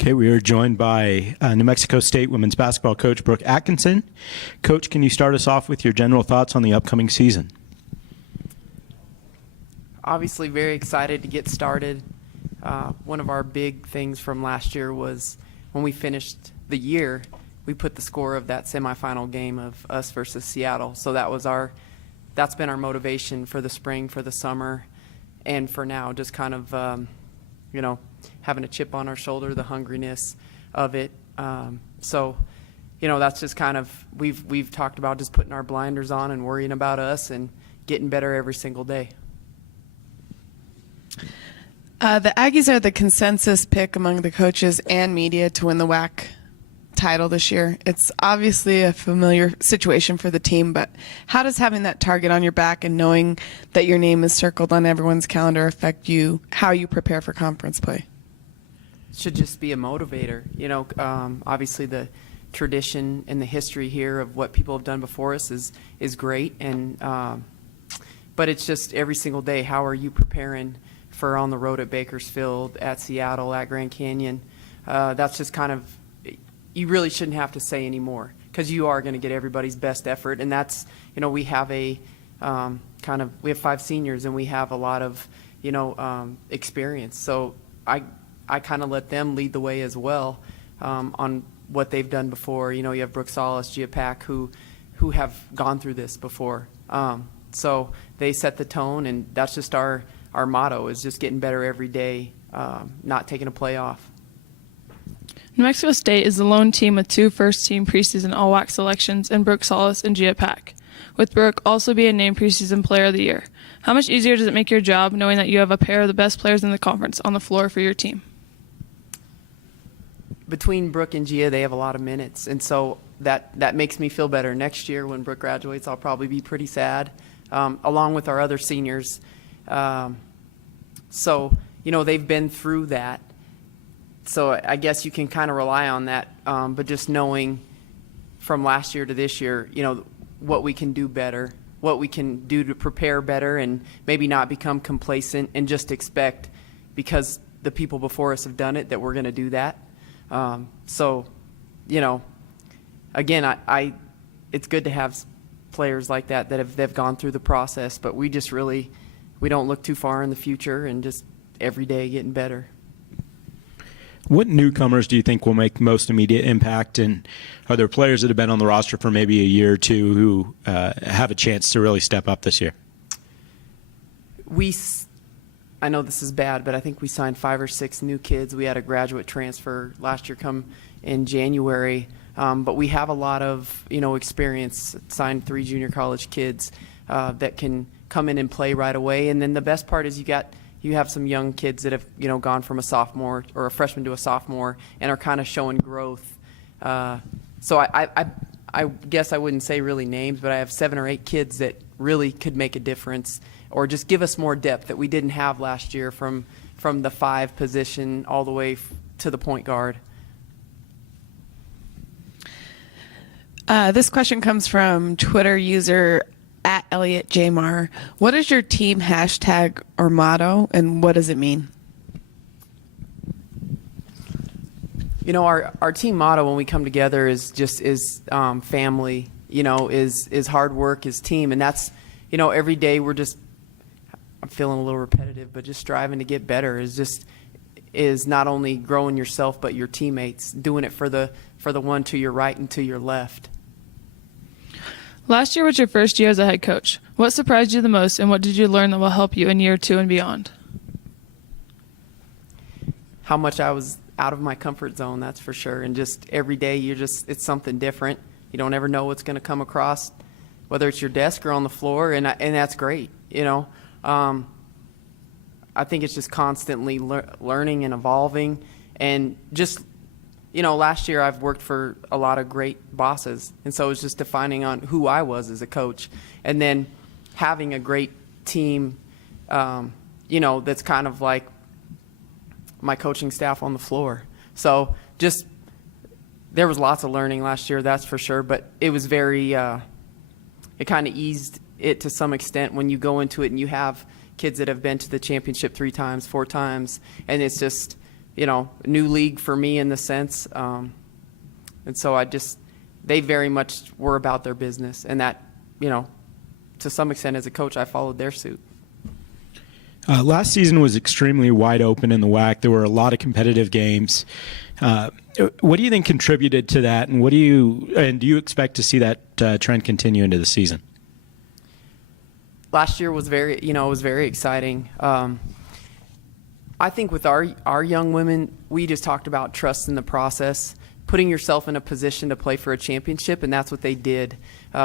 Okay, we are joined by New Mexico State women's basketball coach Brooke Atkinson. Coach, can you start us off with your general thoughts on the upcoming season? Obviously very excited to get started. One of our big things from last year was when we finished the year, we put the score of that semifinal game of us versus Seattle. So that's been our motivation for the spring, for the summer, and for now, just kind of, having a chip on our shoulder, the hungriness of it. That's just kind of, we've talked about just putting our blinders on and worrying about us and getting better every single day. The Aggies are the consensus pick among the coaches and media to win the WAC title this year. It's obviously a familiar situation for the team, but how does having that target on your back and knowing that your name is circled on everyone's calendar affect you, how you prepare for conference play? It should just be a motivator. Obviously the tradition and the history here of what people have done before us is great, and but it's just every single day, how are you preparing for on the road at Bakersfield, at Seattle, at Grand Canyon? That's just kind of, you really shouldn't have to say anymore, because you are going to get everybody's best effort. And that's, we have we have 5 seniors and we have a lot of, experience. So I kind of let them lead the way as well on what they've done before. You have Brooke, Gia Pack, who have gone through this before. So they set the tone, and that's just our motto, is just getting better every day, not taking a play off. New Mexico State is the lone team with 2 first-team preseason All-WAC selections in Brooke Solis and Gia Pack, with Brooke also being named preseason player of the year. How much easier does it make your job knowing that you have a pair of the best players in the conference on the floor for your team? Between Brooke and Gia, they have a lot of minutes, and so that makes me feel better. Next year when Brooke graduates, I'll probably be pretty sad, along with our other seniors. They've been through that. So I guess you can kind of rely on that, but just knowing from last year to this year, what we can do better, what we can do to prepare better, and maybe not become complacent and just expect, because the people before us have done it, that we're going to do that. Again, it's good to have players like that they've gone through the process, but we don't look too far in the future, and just every day getting better. What newcomers do you think will make most immediate impact, and are there players that have been on the roster for maybe a year or two who have a chance to really step up this year? I know this is bad, but I think we signed 5 or 6 new kids. We had a graduate transfer last year come in January, but we have a lot of experience. Signed 3 junior college kids that can come in and play right away. And then the best part is you have some young kids that have gone from a sophomore or a freshman to a sophomore and are kind of showing growth. So I guess I wouldn't say really names, but I have 7 or 8 kids that really could make a difference, or just give us more depth that we didn't have last year from the 5 position all the way to the point guard. This question comes from Twitter user @ElliotJMar. What is your team hashtag or motto, and what does it mean? Our team motto when we come together is family. Is hard work, is team, and that's every day I'm feeling a little repetitive, but just striving to get better is not only growing yourself but your teammates, doing it for the one to your right and to your left. Last year was your first year as a head coach. What surprised you the most, and what did you learn that will help you in year 2 and beyond? How much I was out of my comfort zone, that's for sure. And just every day it's something different. You don't ever know what's going to come across, whether it's your desk or on the floor, and that's great. I think it's just constantly learning and evolving, and just last year I've worked for a lot of great bosses, and so it's just defining on who I was as a coach, and then having a great team, that's kind of like my coaching staff on the floor. So there was lots of learning last year, that's for sure, but it was very, it kind of eased it to some extent when you go into it and you have kids that have been to the championship 3 times, 4 times, and it's just, new league for me in the sense. And so they very much were about their business, and that, to some extent as a coach, I followed their suit. Last season was extremely wide open in the WAC. There were a lot of competitive games. What do you think contributed to that, and do you expect to see that trend continue into the season? Last year was very exciting. I think with our young women, we just talked about trust in the process, putting yourself in a position to play for a championship, and that's what they did.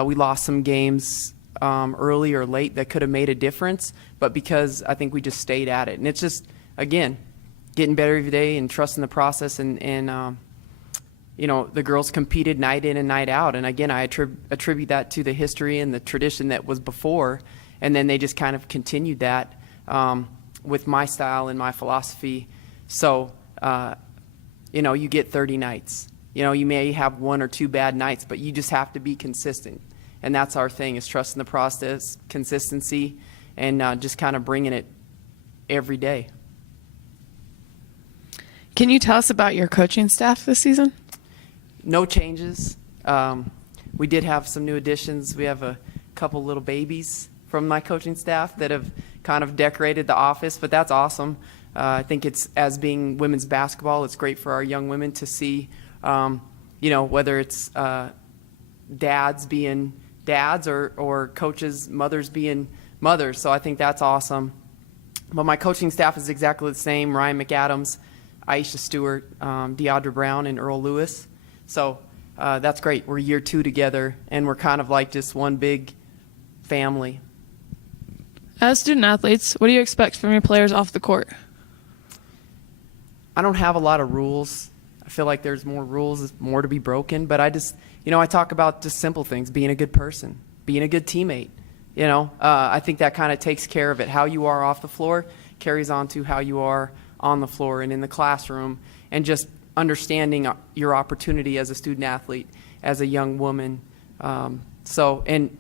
We lost some games early or late that could have made a difference, but because I think we just stayed at it. And it's just, again, getting better every day and trusting the process. And the girls competed night in and night out. And again, I attribute that to the history and the tradition that was before. And then they just kind of continued that with my style and my philosophy. So, you get 30 nights. You may have 1 or 2 bad nights, but you just have to be consistent. And that's our thing, is trusting the process, consistency, and just kind of bringing it every day. Can you tell us about your coaching staff this season? No changes. We did have some new additions. We have a couple little babies from my coaching staff that have kind of decorated the office, but that's awesome. I think as being women's basketball, it's great for our young women to see, whether it's dads being dads or coaches, mothers being mothers. So I think that's awesome. But my coaching staff is exactly the same: Ryan McAdams, Aisha Stewart, Deidre Brown, and Earl Lewis. So that's great. We're year 2 together, and we're kind of like just one big family. As student athletes, what do you expect from your players off the court? I don't have a lot of rules. I feel like there's more rules, more to be broken. But I just, I talk about just simple things: being a good person, being a good teammate. I think that kind of takes care of it. How you are off the floor carries on to how you are on the floor and in the classroom, and just understanding your opportunity as a student athlete, as a young woman. And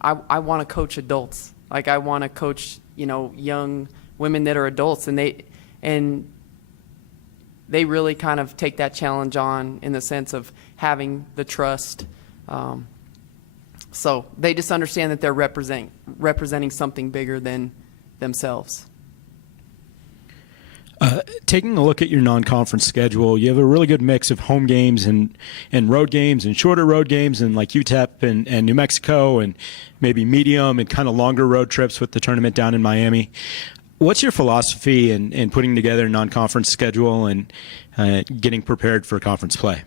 I want to coach adults. Like, I want to coach, young women that are adults, and they really kind of take that challenge on in the sense of having the trust. So they just understand that they're representing something bigger than themselves. Taking a look at your non-conference schedule, you have a really good mix of home games and road games and shorter road games, and like UTEP and New Mexico, and maybe medium and kind of longer road trips with the tournament down in Miami. What's your philosophy in putting together a non-conference schedule and getting prepared for conference play?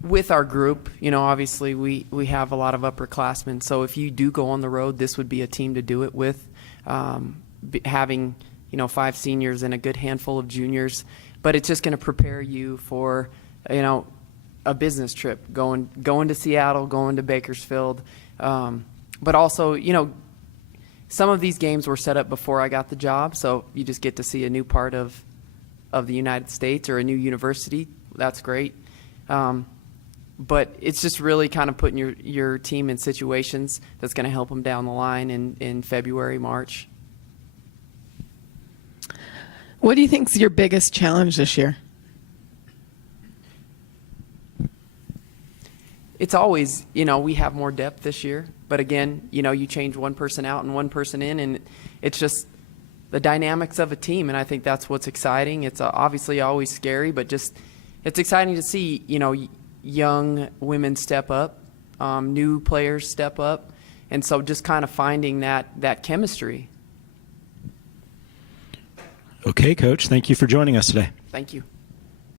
With our group, obviously we have a lot of upperclassmen. So if you do go on the road, this would be a team to do it with. Having 5 seniors and a good handful of juniors, but it's just going to prepare you for, a business trip, going to Seattle, going to Bakersfield. But also, some of these games were set up before I got the job, so you just get to see a new part of the United States or a new university. That's great. But it's just really kind of putting your team in situations that's going to help them down the line in February, March. What do you think is your biggest challenge this year? It's always, we have more depth this year. But again, you change one person out and one person in, and it's just the dynamics of a team. And I think that's what's exciting. It's obviously always scary, but just it's exciting to see, young women step up, new players step up. And so just kind of finding that chemistry. Okay, Coach, thank you for joining us today. Thank you.